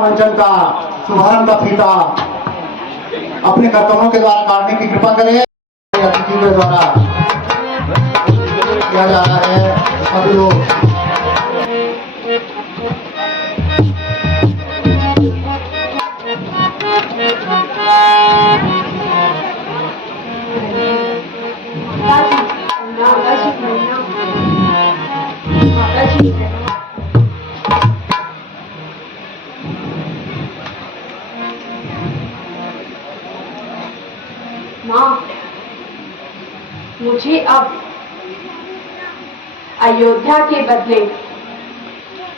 मंचन का शुभारंभ का फीता अपने कर्तव्यों के द्वारा काटने की कृपा करें। अतिथि के द्वारा किया जा रहा है। सभी लोग माँ, मुझे अब अयोध्या के बदले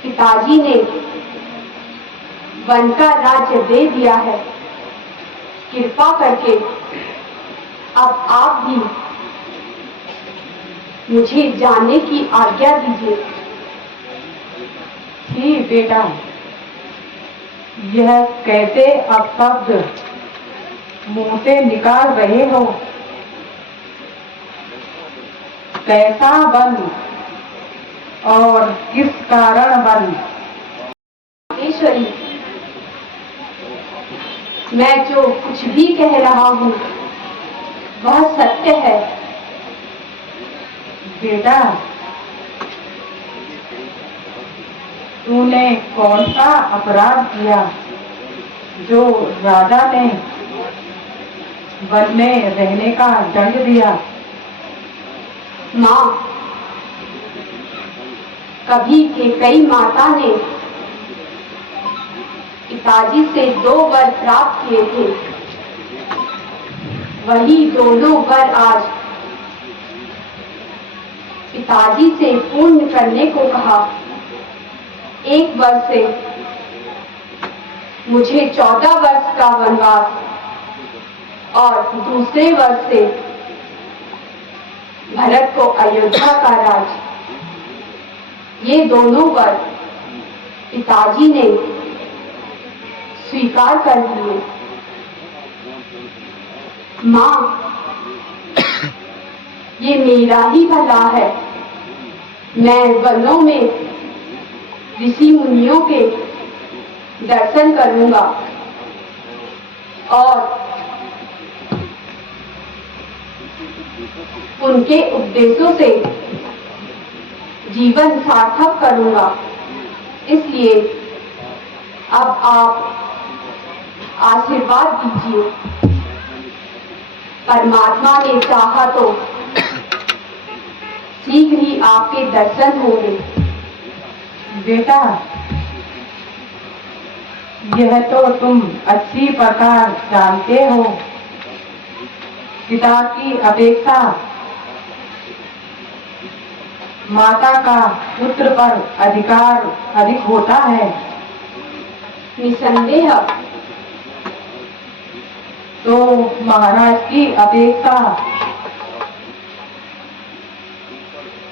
पिताजी ने वन का राज्य दे दिया है। कृपा करके अब आप भी मुझे जाने की आज्ञा दीजिए। जी बेटा, यह कैसे अपशब्द मुंह से निकाल रहे हो? कैसा वन और किस कारण वन? ईश्वरी, मैं जो कुछ भी कह रहा हूँ वह सत्य है। बेटा, तूने कौन सा अपराध किया जो राजा ने वन में रहने का दंड दिया? माँ, कभी के कई माता ने पिताजी से 2 वर प्राप्त किए थे। वही दोनों वर आज पिताजी से पूर्ण करने को कहा। एक वर से मुझे 14 वर्ष का वनवास और दूसरे वर्ष से भरत को अयोध्या का राज, ये दोनों वर पिताजी ने स्वीकार कर लिए। माँ, ये मेरा ही भला है। मैं वनों में ऋषि मुनियों के दर्शन करूंगा और उनके उपदेशों से जीवन सार्थक करूंगा। इसलिए अब आप आशीर्वाद दीजिए। परमात्मा ने चाहा तो शीघ्र ही आपके दर्शन होंगे। बेटा, यह तो तुम अच्छी प्रकार जानते हो, पिता की अपेक्षा माता का पुत्र पर अधिकार अधिक होता है। निसंदेह। तो महाराज की अपेक्षा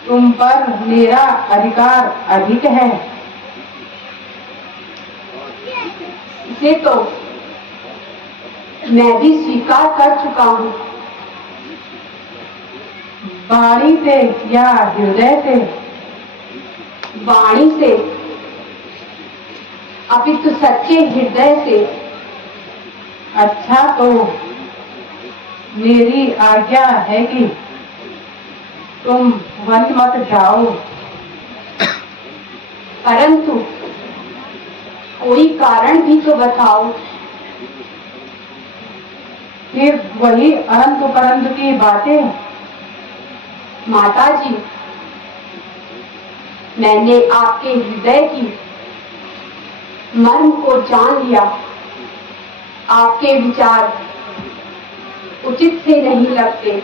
तुम पर मेरा अधिकार अधिक है। इसे तो मैं भी स्वीकार कर चुका हूँ। वाणी से या हृदय से? वाणी से, अपितु सच्चे हृदय से। अच्छा, तो मेरी आज्ञा है कि तुम वन मत जाओ। परंतु कोई कारण भी तो बताओ। फिर वही अनंत परंत की बातें। माताजी, मैंने आपके हृदय की मर्म को जान लिया। आपके विचार उचित से नहीं लगते।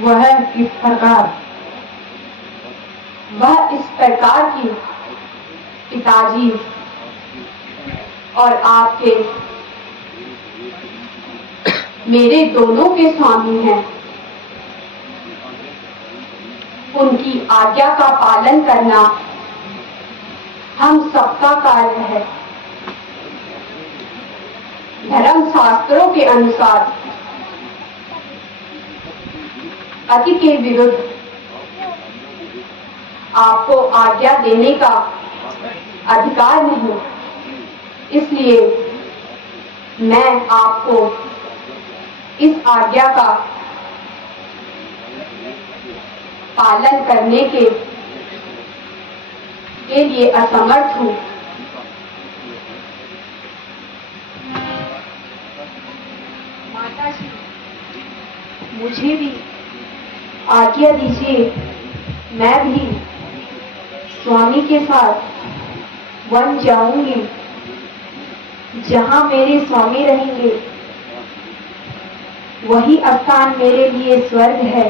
वह किस प्रकार? वह इस प्रकार की, पिताजी और आपके मेरे दोनों के स्वामी हैं। उनकी आज्ञा का पालन करना हम सबका कार्य है। धर्म शास्त्रों के अनुसार पति के विरुद्ध आपको आज्ञा देने का अधिकार नहीं। इसलिए मैं आपको इस आज्ञा का पालन करने के लिए असमर्थ हूँ। माता जी, मुझे भी आज्ञा दीजिए, मैं भी स्वामी के साथ वन जाऊंगी। जहां मेरे स्वामी रहेंगे वही स्थान मेरे लिए स्वर्ग है।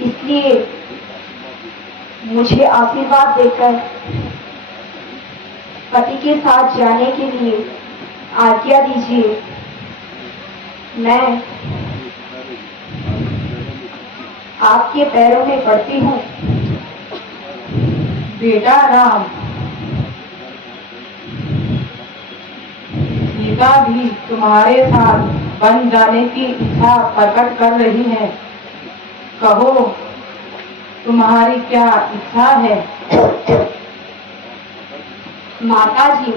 इसलिए मुझे आशीर्वाद देकर पति के साथ जाने के लिए आज्ञा दीजिए। मैं आपके पैरों में पड़ती हूँ। बेटा राम, सीता भी तुम्हारे साथ वन जाने की इच्छा प्रकट कर रही है। कहो, तुम्हारी क्या इच्छा है? माता जी,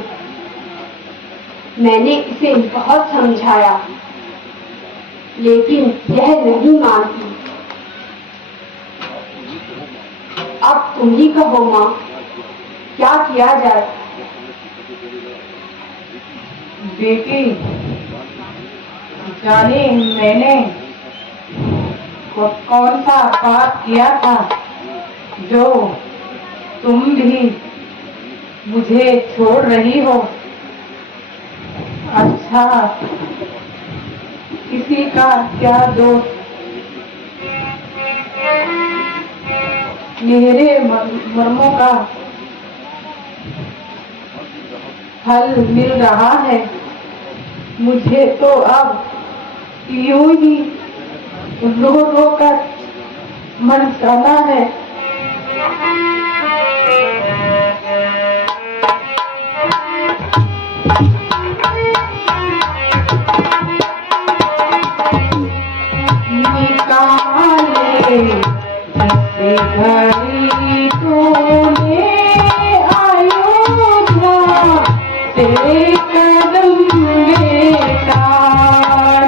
मैंने इसे बहुत समझाया, लेकिन यह नहीं मानती। अब तुम ही कहो माँ, क्या किया जाए? बेटी, जाने मैंने कौन सा पाप किया था जो तुम भी मुझे छोड़ रही हो? अच्छा, किसी का क्या दोष? मेरे मर्मों का फल मिल रहा है। मुझे तो अब यूं ही रो रो कर मर जाना है। घड़ी तूने अयोध्या तेरे कदम बेटा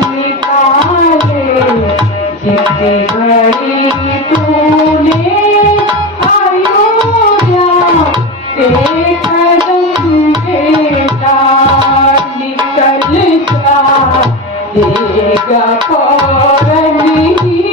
निकाले। जिसे घड़ी तूने अयोध्या तेरे कदम बेटा निकल जा देगा फौरन ही।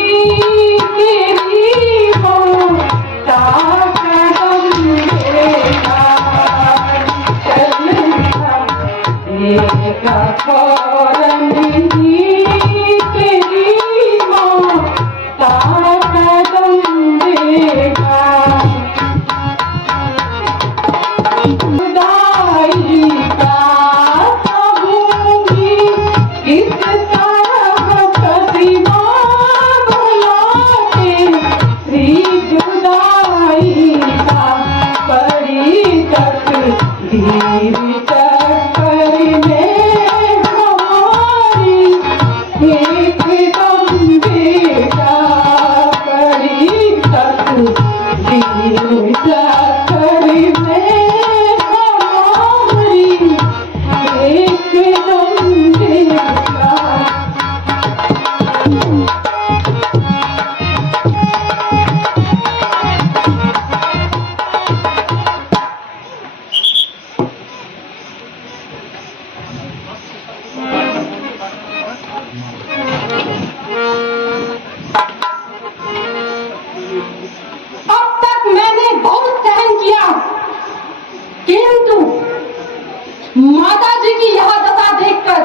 माता जी की यह दशा देखकर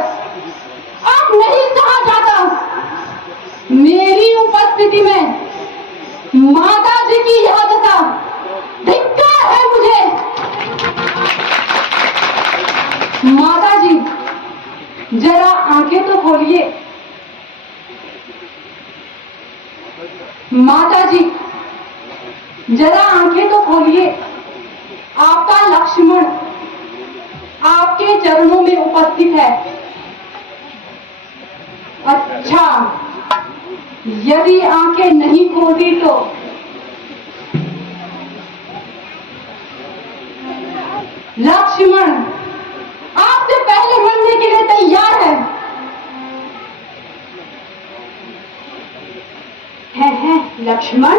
अब नहीं सहा जाता। मेरी उपस्थिति में माता जी की यह दशा, धिक्कार है मुझे। माता जी, जरा आंखें तो खोलिए। माता जी, जरा आंखें तो खोलिए। आपका लक्ष्मण आपके चरणों में उपस्थित है। अच्छा, यदि आंखें नहीं खोली तो लक्ष्मण आपसे पहले मरने के लिए तैयार है। लक्ष्मण,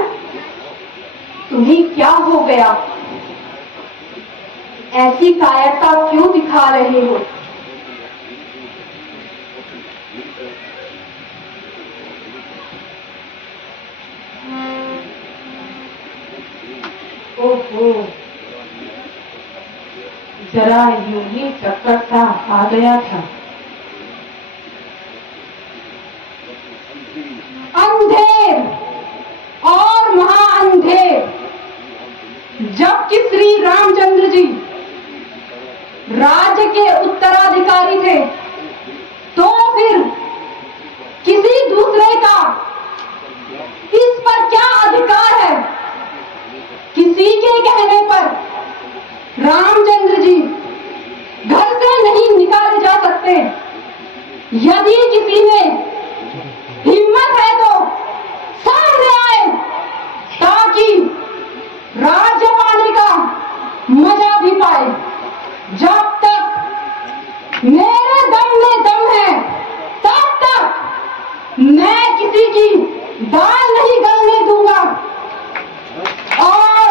तुम्हें क्या हो गया? ऐसी कायरता क्यों दिखा रहे हो? ओहो, जरा यूं ही चक्कर सा आ गया था। अंधेर और महाअंधेर, जबकि श्री रामचंद्र जी राज्य के उत्तराधिकारी थे, तो फिर किसी दूसरे का इस पर क्या अधिकार है? किसी के कहने पर रामचंद्र जी घर से नहीं निकाले जा सकते। यदि किसी में हिम्मत है तो सामने आए, ताकि राज्य पाने का मजा भी पाए। जब तक मेरे दम में दम है, तब तक मैं किसी की दाल नहीं गलने दूंगा। और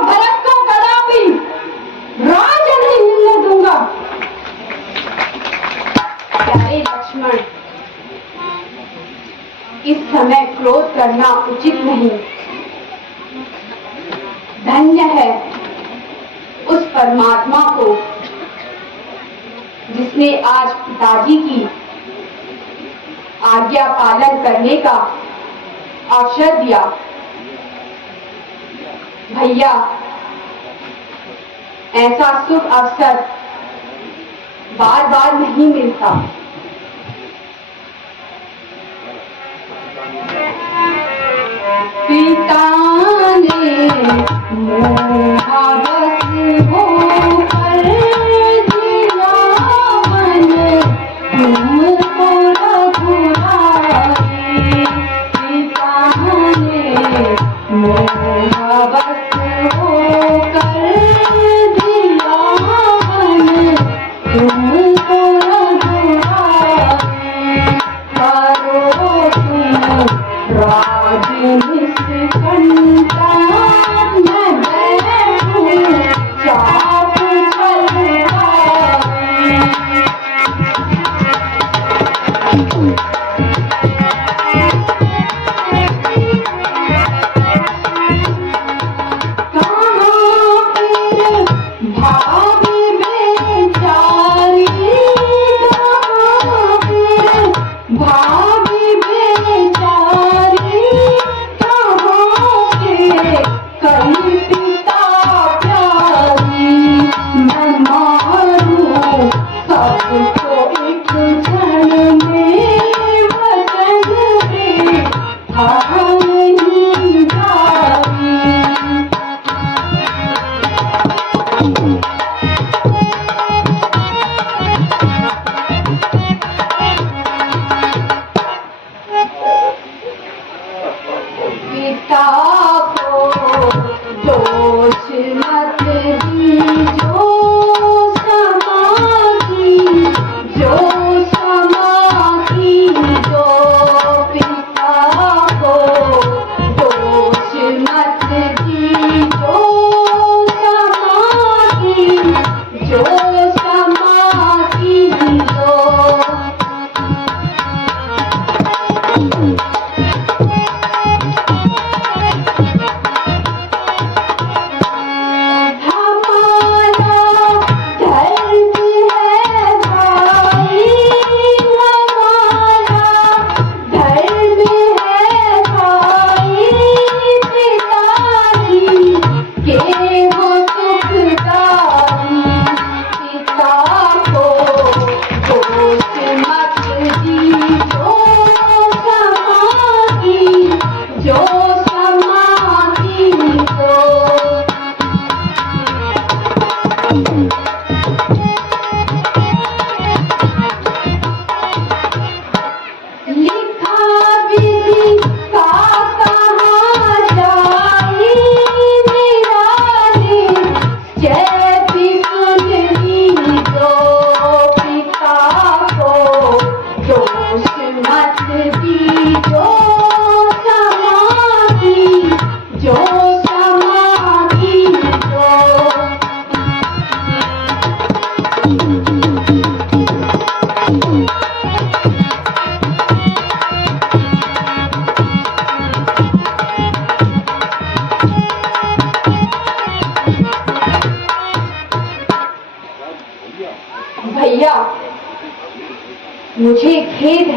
भरत को कदापि राज्य नहीं मिलने दूंगा। प्यारे लक्ष्मण, इस समय क्रोध करना उचित नहीं। धन्य है उस परमात्मा को जिसने आज पिताजी की आज्ञा पालन करने का अवसर दिया। भैया, ऐसा शुभ अवसर बार बार नहीं मिलता। पिता ने मोहवश होकर दिया मन तुमको रघुराई। पिता ने मोहवश होकर दिया मन तुमको रघुराई। करो तुम राज निष्कंठा, मैं बैठूं चाप चलवाई।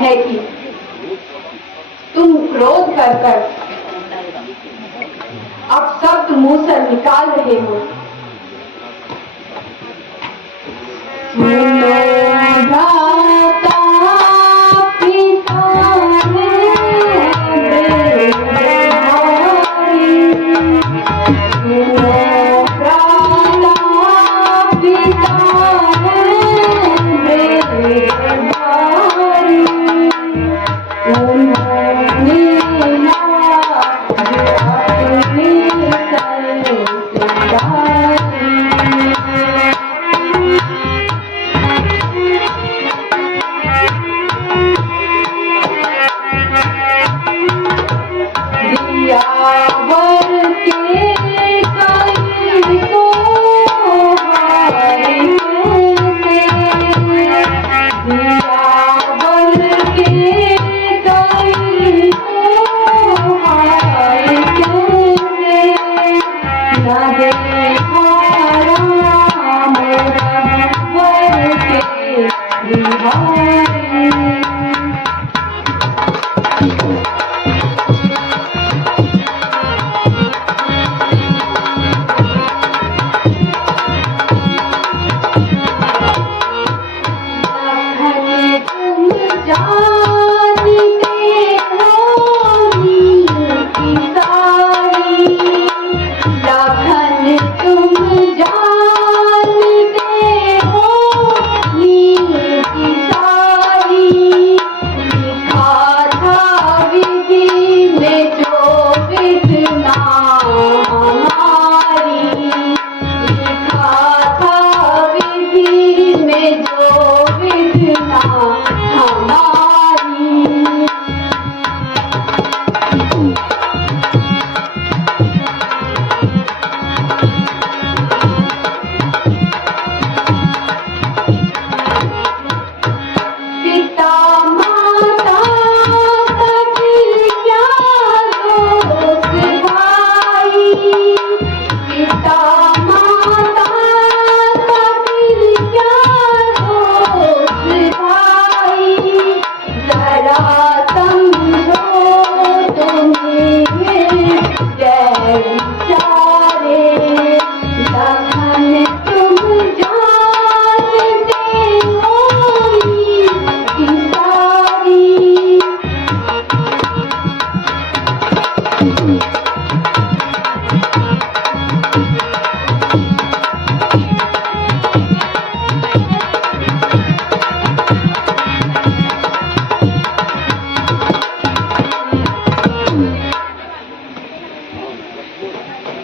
है कि तुम क्रोध कर कर अब शब्द मुंह से निकाल रहे हो। सुनो भ्राता पिता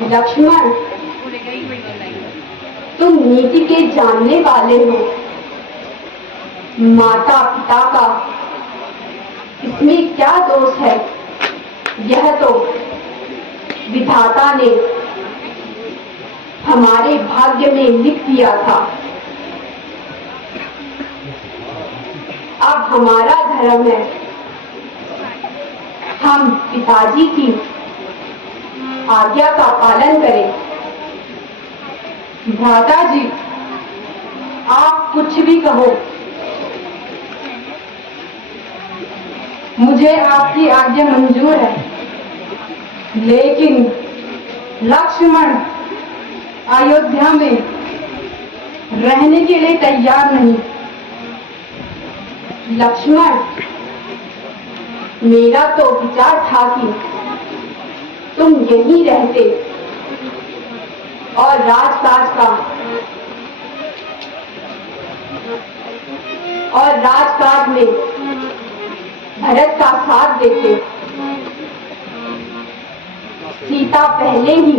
लक्ष्मण, तुम नीति के जानने वाले हो। माता पिता का इसमें क्या दोष है? यह तो विधाता ने हमारे भाग्य में लिख दिया था। अब हमारा धर्म है हम पिताजी की आज्ञा का पालन करें। भ्राता जी, आप कुछ भी कहो, मुझे आपकी आज्ञा मंजूर है, लेकिन लक्ष्मण अयोध्या में रहने के लिए तैयार नहीं। लक्ष्मण, मेरा तो विचार था कि तुम यहीं रहते और राजकाज में भरत का साथ देते। सीता पहले ही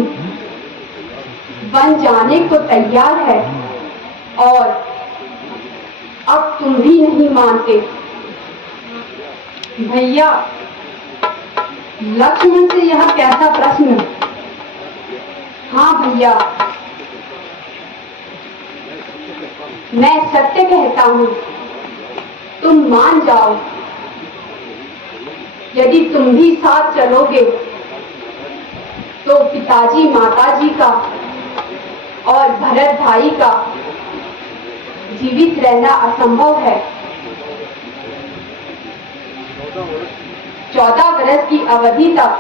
बन जाने को तैयार है और अब तुम भी नहीं मानते। भैया, लक्ष्मण से यह कैसा प्रश्न? हाँ भैया, मैं सत्य कहता हूँ, तुम मान जाओ। यदि तुम भी साथ चलोगे तो पिताजी माताजी का और भरत भाई का जीवित रहना असंभव है। 14 वर्ष की अवधि तक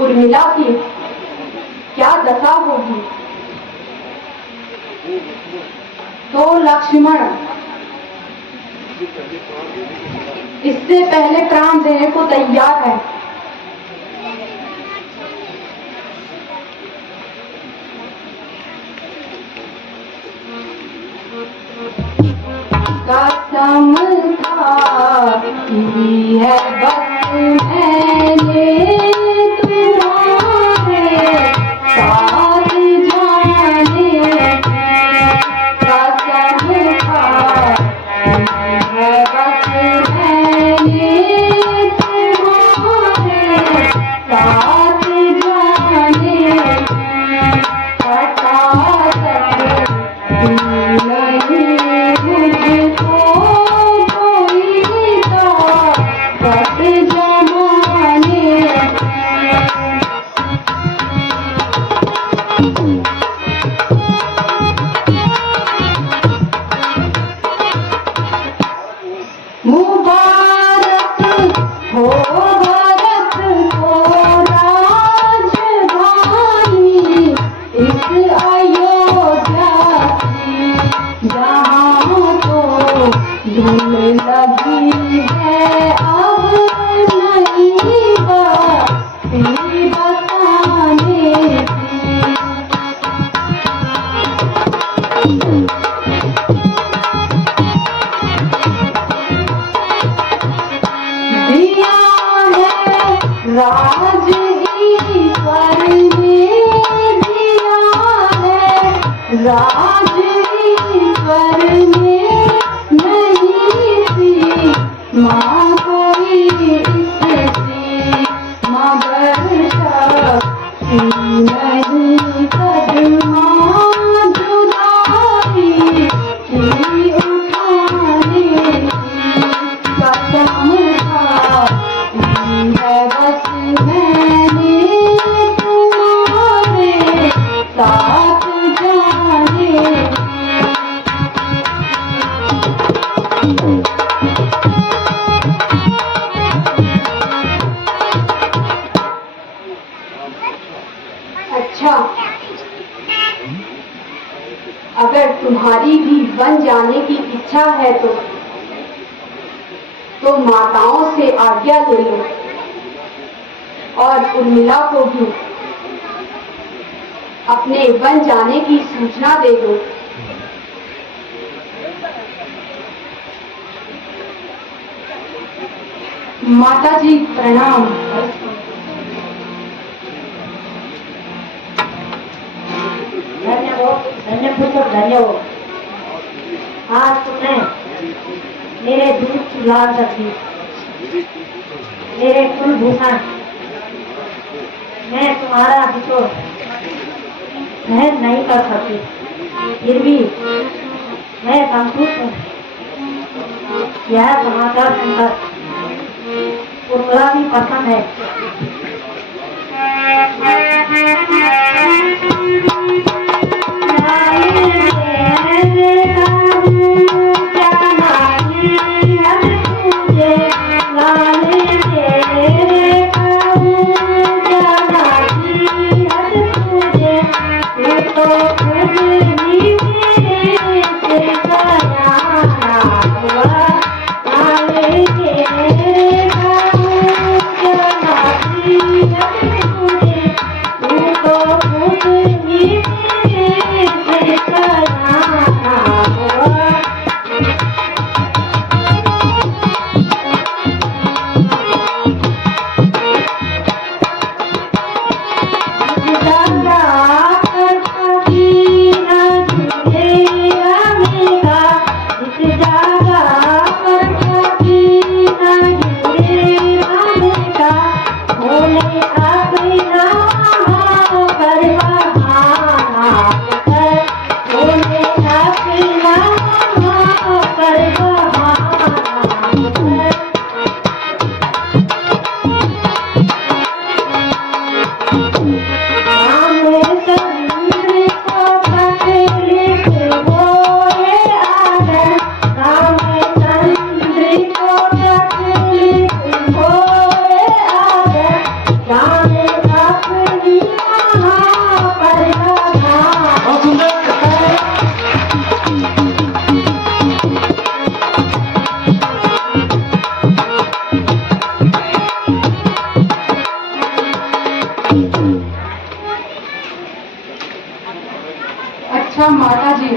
उर्मिला की क्या दशा होगी। तो लक्ष्मण इससे पहले प्राण देने को तैयार है। कसम खाती है बस मैंने तुम्हारे साथ जाने की। कसम खाती है बस मैंने तुम्हारे साथ जाने की। हटा सकती नहीं मुझको कोई ताकत जमाने की। मुबारक हो भारत को राजधानी इस अयोध्या की, जहाँ तो धूल लगी है अब नहीं बाती बताने की। दिया है राज ईश्वर ने दिया है राज ईश्वर ने नहीं सी माँ कोई इससे मगर शक्ति नहीं कदमा जुदाई की उठाने की। कसम खाती है बस मैंने तुम्हारे साथ जाने की। अच्छा, अगर तुम्हारी भी वन जाने की इच्छा है तो माताओं से आज्ञा ले लो और उर्मिला को भी अपने वन जाने की सूचना दे दो। माता जी प्रणाम। धन्यवाद। आज तुमने मेरे दूध लाल रखी, मेरे कुलभूषण, मैं तुम्हारा विषोद सहन नहीं कर सकती, फिर भी मैं संतुष्ट हूँ। यह समाचार सुनकर उर्मिला भी पसंद है। अच्छा माता जी,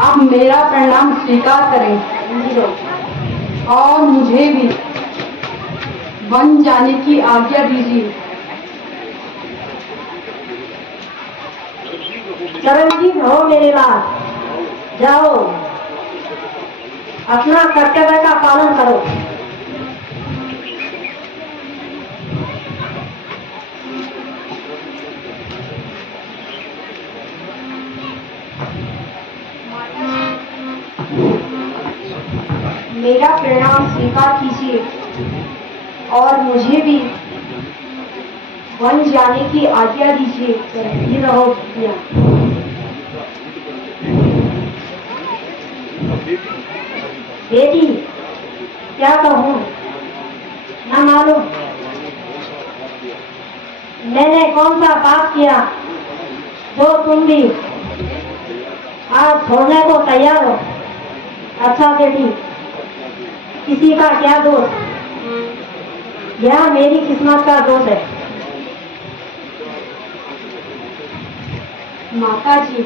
आप मेरा प्रणाम स्वीकार करें और मुझे भी वन जाने की आज्ञा दीजिए। चरणजीत हो मेरे लाल, जाओ अपना कर्तव्य का पालन करो। मेरा प्रणाम स्वीकार कीजिए और मुझे भी वन जाने की आज्ञा दीजिए। ये रहो भैया। बेटी क्या कहूँ न मालूम, मैंने कौन सा पाप किया जो तुम भी आज छोड़ने को तैयार हो। अच्छा बेटी, किसी का क्या दोष, यह मेरी किस्मत का दोष है। माता जी,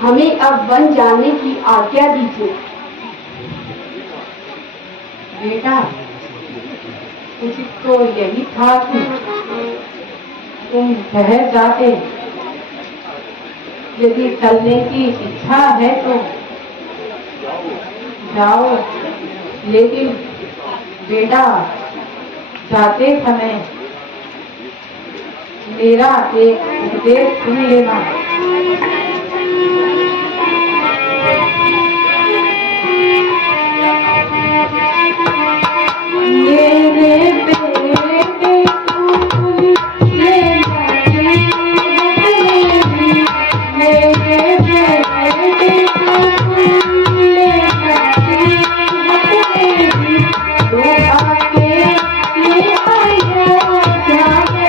हमें अब वन जाने की आज्ञा दीजिए। बेटा, उचित तो यही था कि तुम ठहर जाते। यदि चलने की इच्छा है तो जाओ, लेकिन बेटा जाते समय मेरा एक उपदेश सुन लेना। मेरे बेटे को लेना मेरे बेटे को लेना तो आके ले आया जाने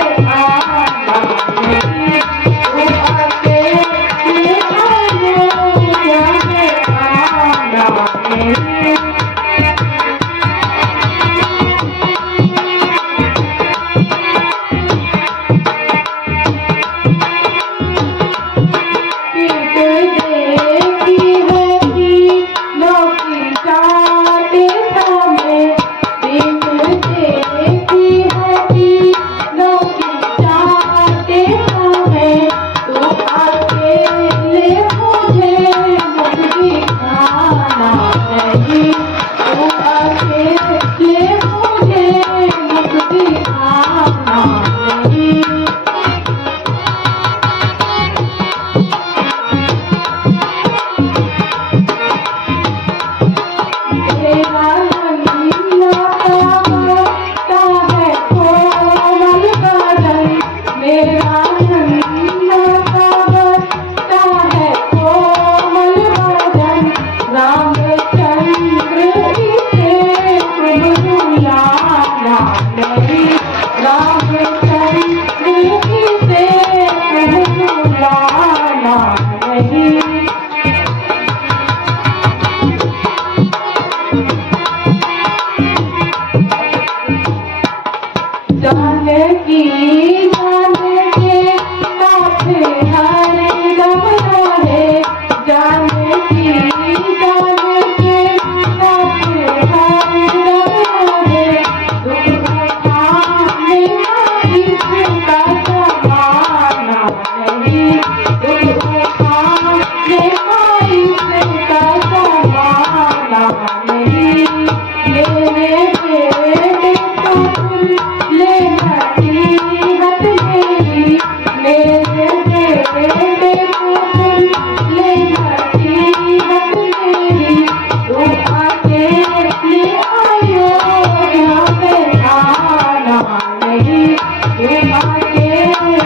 आना तो आके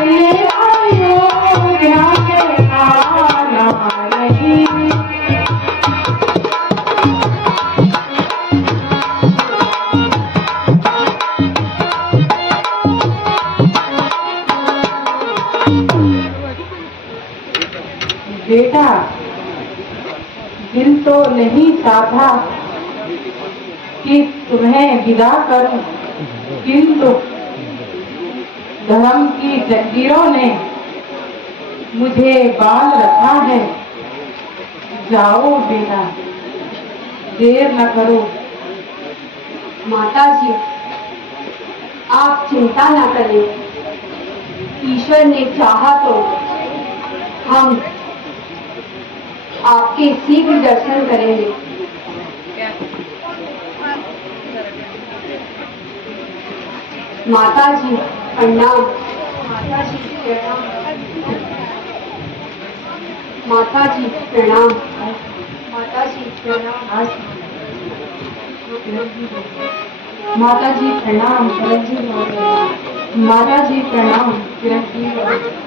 ले आया जाने आना। बेटा, दिल तो नहीं चाहता कि तुम्हें विदा करूं, किंतु धर्म की जंजीरों ने मुझे बांध रखा है। जाओ बेटा, देर न करो। माता जी, आप चिंता न करें। ईश्वर ने चाहा तो हम आपके शीघ्र दर्शन करेंगे। माता जी प्रणाम। माता जी प्रणाम। माता जी प्रणाम। माता जी प्रणाम। माता जी प्रणाम। माता जी प्रणाम।